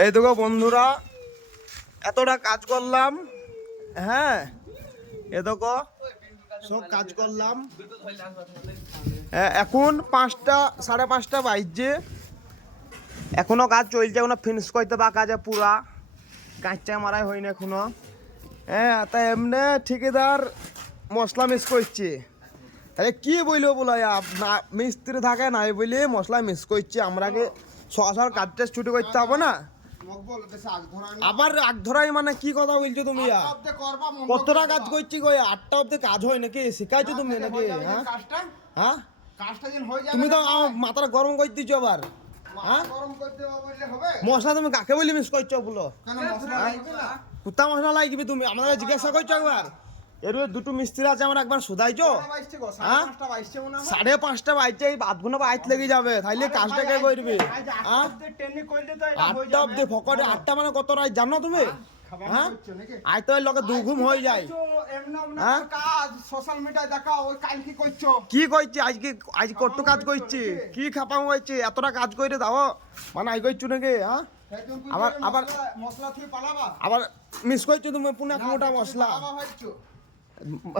এই দেখো বন্ধুরা, এতটা কাজ করলাম। হ্যাঁ, এ দেখো সব কাজ করলাম। এখন 5টা 5:30 বাজছে, এখনো কাজ চলছে, এখনো ফিনিশ করতে বা কাজে পুরা কাজটা মারাই হয়নি এখনো। হ্যাঁ, তাই এমনি ঠিকাদার মশলা মিস করছে। তাহলে কি বলবো বলো, মিস্ত্রি থাকে নাই বলে মশলা মিস করছে। আমরাকে সকাল কাজটা ছুটি করতে হবে না, আবার আগ ধরাই মানে কি কথা বলছো তুমি? কতটা কাজ করছি গো? 8টা অব্দি কাজ হয় নাকি? শিখাইছো তুমি নাকি? হ্যাঁ, তুমি তো মাথাটা গরম করে দিচ্ছ আবার। হ্যাঁ, মশলা তুমি কাকে বলি মিস করছো বলো? কুত্তা মশলা লাগবে তুমি আমাদের জিজ্ঞাসা করছো একবার? এর দুটো মিস্ত্রি আছে, আমার একবার শুধাইছো? 5:30 বাজছে, এই 8 ঘন্টা বাইট লেগে যাবে, তাইলে কাজটা কে করবে? 8টা অব্দি ফকটে। 8টা মানে কত রাত জানো তুমি? হ্যাঁ, আজ তো এর লগে দুঘুম হয়ে যায়। কি করছি আজকে? আজ কত কাজ করছি, কি খাপাম হয়েছে? এতটা কাজ করে দাও মানে আই করছো নাকি? হ্যাঁ, আবার আবার আবার মিস করছো তুমি পুনে কোনটা মশলা?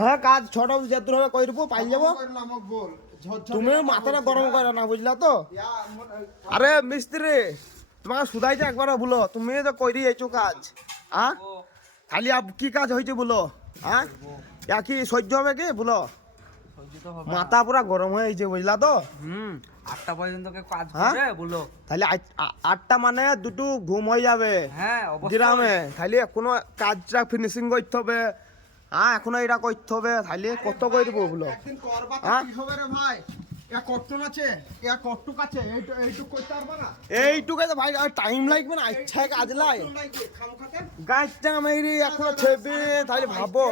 হ্যাঁ, কাজ 6টা যেতে হবে করবো, পাই যাবো। তুমি মাথাটা গরম করে না, বুঝলা তো? আরে মিস্ত্রি, তোমাকে শুধাইছে একবার বলো, তুমি তো করি এইছো কাজ। হ্যাঁ, খালি কি কাজ হয়েছে বলো? হ্যাঁ, কি সহ্য হবে কি বলো? মাথা পুরা গরম হয়ে গেছে, বুঝলা তো? 8টা পর্যন্ত কাজ করে বলো। তাহলে 8টা মানে দুটো ঘুম হয়ে যাবে। হ্যাঁ, গ্রামে খালি এখনো কাজটা ফিনিশিং করতে হবে। হ্যাঁ, এখনো এটা করতে হবে, তাহলে কত করে দেবো বলো? এইটুকু ভাই টাইম লাগবে না, ইচ্ছায় কাজ লাই গাছটা মেরি এখনো ছেবে, তাহলে ভাবো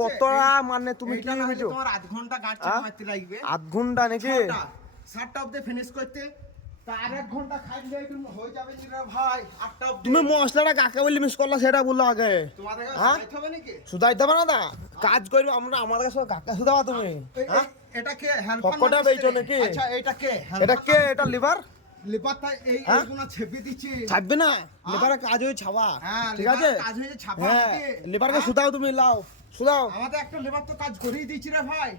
কতটা মানে তুমি কি বুঝো? 8 ঘন্টা গাছ মারতে লাগবে। 8 ঘন্টা নাকি? 7টা অবধি ফিনিশ করতে তার 1 ঘন্টা খাইলে হয়ে যাবে রে ভাই। 8টা অবধি তুমি মশলাটা কাকে বলি মিস করলা সেটা বললো আগে। তোমাদের কাছে শুধাইতে হবে নাকি? শুধাইতে হবে না দা, কাজ করবে আমরা, আমাদের কাছে কাকে শুধাবা তুমি? হ্যাঁ, এটা কে হেল্পার ফকটা বেচো নাকি? আচ্ছা, এটা কে? এটা কে? এটা লিভার। লিভারটা এইগুলো ছেপে দিচ্ছি। ছাপবে না, লিভারের কাজ হয়ে ছাওয়া। ঠিক আছে, কাজ হয়েছে ছাপা হ্যাঁ, নাকি? লিভারকে শুধাও, তুমি লাও শুধাও। আমাদের একটা লিভার তো কাজ করেই দিচ্ছি রে ভাই।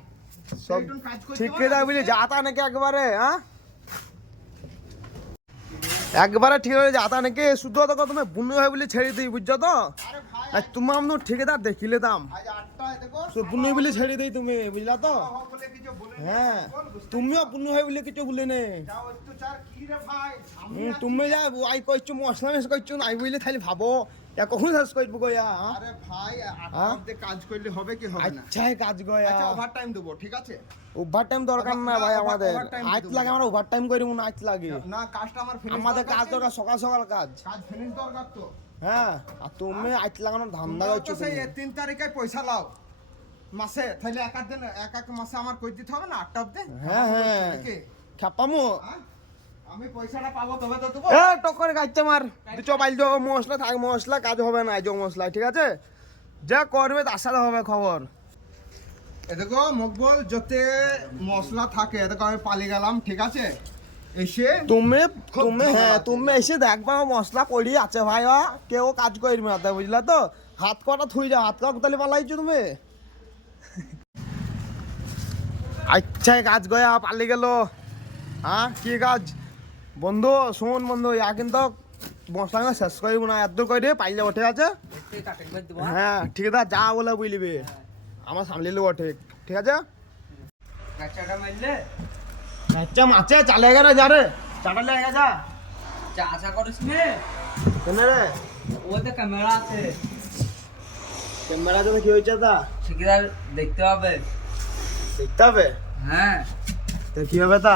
সব ঠিক করে দাও বুঝলি, যাতা নাকি একবারে? হ্যাঁ, একবারে ঠিক হয়ে যাতা নাকি? শুধু তো তুমি বুনু হয় বলে ছেড়ে দিই, বুঝছো তো? তোমার আমি ঠিকাদার দেখিলে দাম বুনু বলে ছেড়ে দিই তুমি, বুঝলা তো? হ্যাঁ, তুমিও বুনু হয় বলে কিছু বলে নে। তুমি যা আই করছো মশলা মেশ করছো নাই বুঝলে, তাহলে ভাবো কখন শেষ করবো গয়া? আরে ভাই, 8টা অবধি কাজ করলে হবে কি হবে না? আচ্ছা, কাজ গয়া আচ্ছা, ওভার টাইম দেবো, ঠিক আছে? ওভার টাইম দরকার না ভাই আমাদের। আজ লাগে আমরা ওভার টাইম করি না, আজ লাগে না, কাজটা আমার ফিনিশ আমাদের কাজ দরকার সকাল সকাল কাজ ফিনিশ দরকার তো। হ্যাঁ, আর তুমি আজ লাগানোর ধান্দা করছো। সেই 3 তারিখে পয়সা লাও মাসে, তাহলে এক মাসে আমার কই দিতে হবে না 8টা অবধি? হ্যাঁ হ্যাঁ, খাপামু আমি পয়সাটা পাবো তবে তো দেবো। এ টক্করে গাইতে মার দুটো বাইল দো মশলা থাক, মশলা কাজ হবে না এই মশলা, ঠিক আছে? যা করবে তার সাথে হবে খবর। দেখো মকবুল, যতে মশলা থাকে দেখো আমি পালিয়ে গেলাম, ঠিক আছে? এসে তুমি হ্যাঁ, তুমি এসে দেখবা মশলা পড়ি আছে ভাই, কেউ কাজ করবে না, বুঝলা তো? হাত কটা থুই যাও, হাত কটা তাহলে পালাইছো তুমি। আচ্ছা, কাজ গয়া পালি গেল। হ্যাঁ, কি কাজ বন্ধু? শোন বন্ধু, কিন্তু মশলা শেষ করবো না, এত করে পাই যাবো, ঠিক আছে? হ্যাঁ, ঠিক আছে, যা বলে বুঝলিবি, আমার সামলে নেবো, ঠিক ঠিক আছে? আচ্ছা, মাছে চালে গেলে যা রে, চাটা লেগে যা। আশা করিস নে, কেন রে? ওতে ক্যামেরা আছে। ক্যামেরা জন্য কি হয়েছে? তা ঠিকাদার দেখতে হবে। দেখতে হবে? হ্যাঁ, তো কি হবে তা?